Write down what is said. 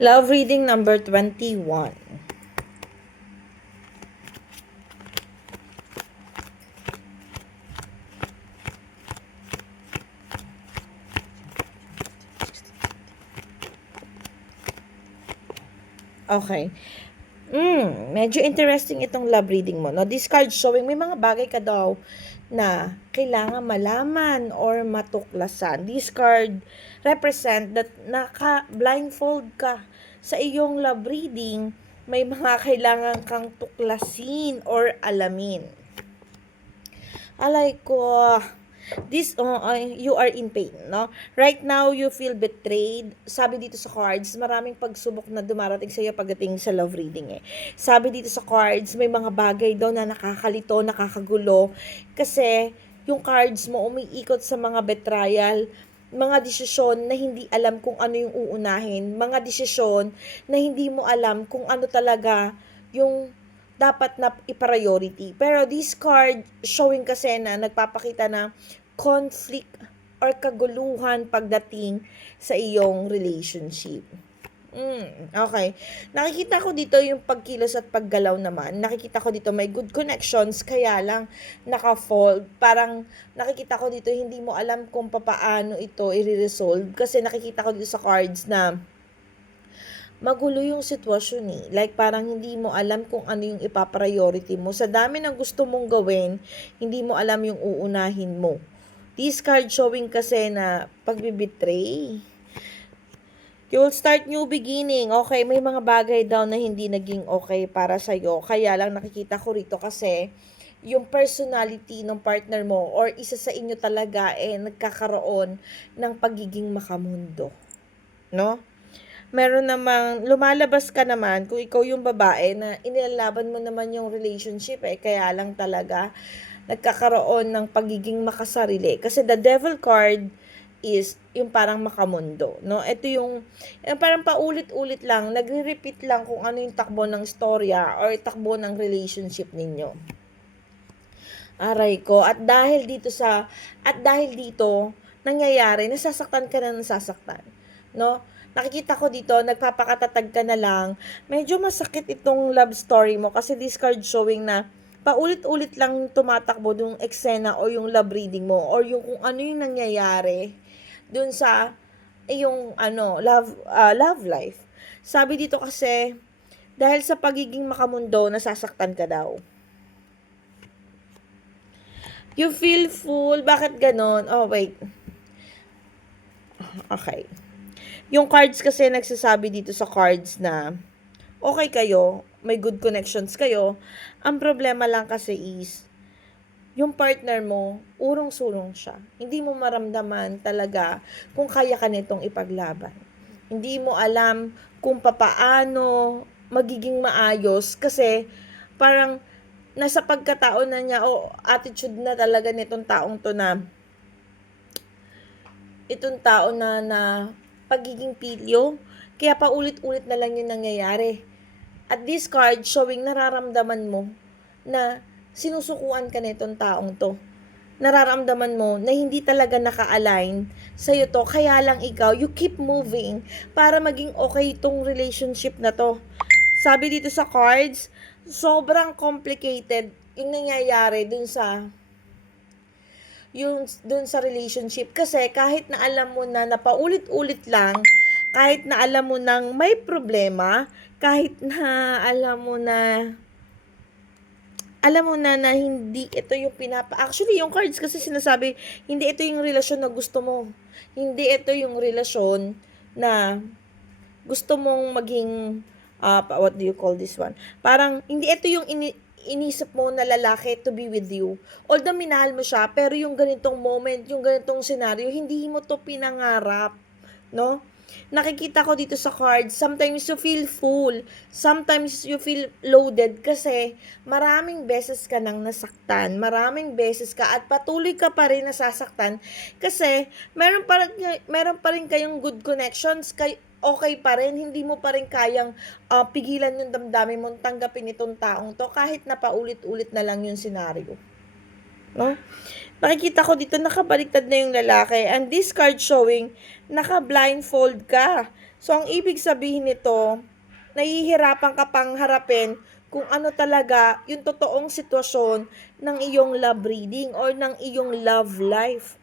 Love reading number 21. Okay. Medyo interesting itong love reading mo, no? This card showing may mga bagay ka daw na kailangan malaman or matuklasan. This card represent that naka-blindfold ka sa iyong love reading. May mga kailangan kang tuklasin or alamin. Alay ko, you are in pain, no? Right now, you feel betrayed. Sabi dito sa cards, maraming pagsubok na dumarating sa iyo pagdating sa love reading, eh. Sabi dito sa cards, may mga bagay daw na nakakalito, nakakagulo, kasi yung cards mo umiikot sa mga betrayal, mga desisyon na hindi alam kung ano yung uunahin, mga desisyon na hindi mo alam kung ano talaga yung dapat na i-priority. Pero this card showing kasi na nagpapakita na conflict or kaguluhan pagdating sa iyong relationship. Okay. Nakikita ko dito yung pagkilos at paggalaw naman. Nakikita ko dito may good connections, kaya lang naka-fold. Parang nakikita ko dito hindi mo alam kung paano ito i-resolve. Kasi nakikita ko dito sa cards na magulo yung sitwasyon eh. Like parang hindi mo alam kung ano yung ipapriority mo. Sa dami ng gusto mong gawin, hindi mo alam yung uunahin mo. This card showing kasi na pagbibitray. You will start new beginning. Okay, may mga bagay daw na hindi naging okay para sa'yo. Kaya lang nakikita ko rito kasi yung personality ng partner mo or isa sa inyo talaga nagkakaroon ng pagiging makamundo. No? Meron namang, lumalabas ka naman, kung ikaw yung babae, na inilalaban mo naman yung relationship kaya lang talaga, nagkakaroon ng pagiging makasarili. Kasi the devil card is yung parang makamundo, no? Ito yung parang paulit-ulit lang, nagre-repeat lang kung ano yung takbo ng storya or takbo ng relationship ninyo. Aray ko, at dahil dito, nangyayari, nasasaktan ka na nasasaktan, no? Nakikita ko dito, nagpapakatatag ka na lang. Medyo masakit itong love story mo kasi this card showing na paulit-ulit lang tumatakbo yung eksena o yung love reading mo or yung kung ano yung nangyayari dun sa yung love life. Sabi dito kasi dahil sa pagiging makamundo, nasasaktan ka daw. You feel full. Bakit ganon? Oh, wait. Okay. Yung cards kasi nagsasabi dito sa cards na okay kayo, may good connections kayo. Ang problema lang kasi is, yung partner mo, urong-surong siya. Hindi mo maramdaman talaga kung kaya ka nitong ipaglaban. Hindi mo alam kung papaano magiging maayos kasi parang nasa pagkatao na niya o attitude na talaga nitong taong to na itong tao na pagiging pilyo, kaya paulit-ulit na lang yung nangyayari. At this card showing nararamdaman mo na sinusukuan ka nitong taong to. Nararamdaman mo na hindi talaga naka-align sa'yo to, kaya lang ikaw, you keep moving para maging okay itong relationship na to. Sabi dito sa cards, sobrang complicated yung nangyayari dun sa relationship kasi kahit na alam mo na napaulit-ulit lang, kahit na alam mo nang may problema, kahit na alam mo na hindi ito yung actually yung cards kasi sinasabi hindi ito yung relasyon na gusto mo, hindi ito yung relasyon na gusto mong maging what do you call this one, parang hindi ito yung inisip mo na lalaki to be with you. Although minahal mo siya, pero yung ganitong moment, yung ganitong scenario, hindi mo to pinangarap, no? Nakikita ko dito sa cards, sometimes you feel full, sometimes you feel loaded kasi maraming beses ka nang nasaktan, maraming beses ka at patuloy ka pa rin nasasaktan kasi meron pa rin kayong good connections, okay pa rin, hindi mo pa rin kayang pigilan yung damdamin mong tanggapin itong taong to kahit na paulit-ulit na lang yung senaryo. No? Nakikita ko dito nakabaliktad na yung lalaki and this card showing naka-blindfold ka So, ang ibig sabihin nito, nahihirapan ka pang harapin kung ano talaga yung totoong sitwasyon ng iyong love reading or ng iyong love life.